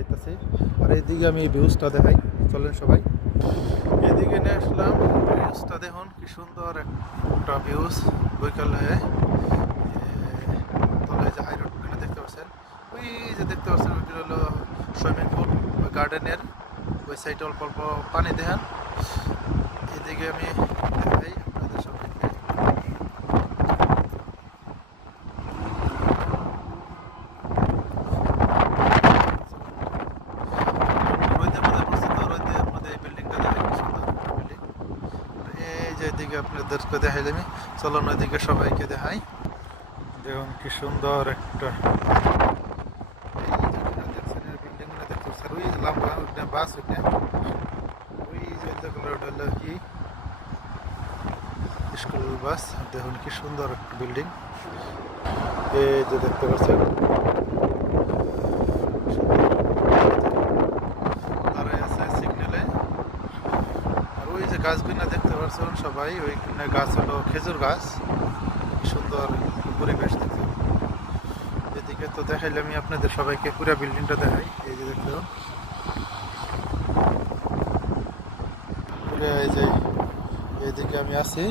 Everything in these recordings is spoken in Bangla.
যাইতেছি। আর এইদিকে আমি এই ভিউজটা দেখাই, চলেন সবাই এদিকে নিয়ে আসলাম। ভিউজটা দেখুন কি সুন্দর একটা ভিউজ। বৈকাল হয়ে তলে যে হাই রোডগুলো দেখতে পাচ্ছেন, ওই যে দেখতে পাচ্ছেন ওইগুলো হলো সুইমিং পুল, ওই গার্ডেনের ওই সাইডে অল্প অল্প পানি দেখেন। এদিকে আমি দেখাই আপনাদের সবাইকে। রোদের মধ্যে পড়ছে তো, রোদের মধ্যে এই বিল্ডিংটা দেখেন কি সুন্দর বিল্ডিং। এই যে এদিকে আপনাদেরকে দেখাই আমি, চলুন ওইদিকে সবাইকে দেখাই। দেখুন কি সুন্দর একটা বিল্ডিং দেখতে পাচ্ছেন, ওই লম্বা বাস ওইটা, ওই যে ওটা হলো কি স্কুল বাস। দেখুন কি সুন্দর একটা বিল্ডিং, এই যে দেখতে পাচ্ছেন দাঁড়ায় আছে সিগন্যালে। আর ওই যে গাছগুলো দেখতে পাচ্ছেন সবাই, ওইখানে গাছ হলো খেজুর গাছ। কি সুন্দর পরিবেশ দেখতে। এদিকে তো দেখাইলে আমি আপনাদের সবাইকে পুরো বিল্ডিংটা দেখাই। এই যে দেখতে পুরো এই যে এইদিকে আমি আছি,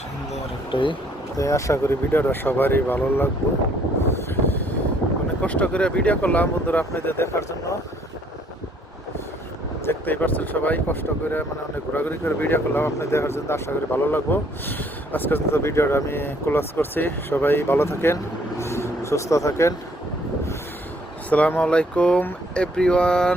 সুন্দর একটাই। তাই আশা করি ভিডিওটা সবারই ভালো লাগবে। অনেক কষ্ট করে ভিডিও করলাম বন্ধুরা আপনাদের দেখার জন্য। দেখতেই পারছেন সবাই কষ্ট করে, মানে অনেক ঘোরাঘুরি করে ভিডিও করলাম আপনাদের দেখার জন্য। আশা করি ভালো লাগবো। আজকের মতো ভিডিওটা আমি ক্লোজ করছি। সবাই ভালো থাকেন, সুস্থ থাকেন। আসসালামু আলাইকুম এভরিওয়ান।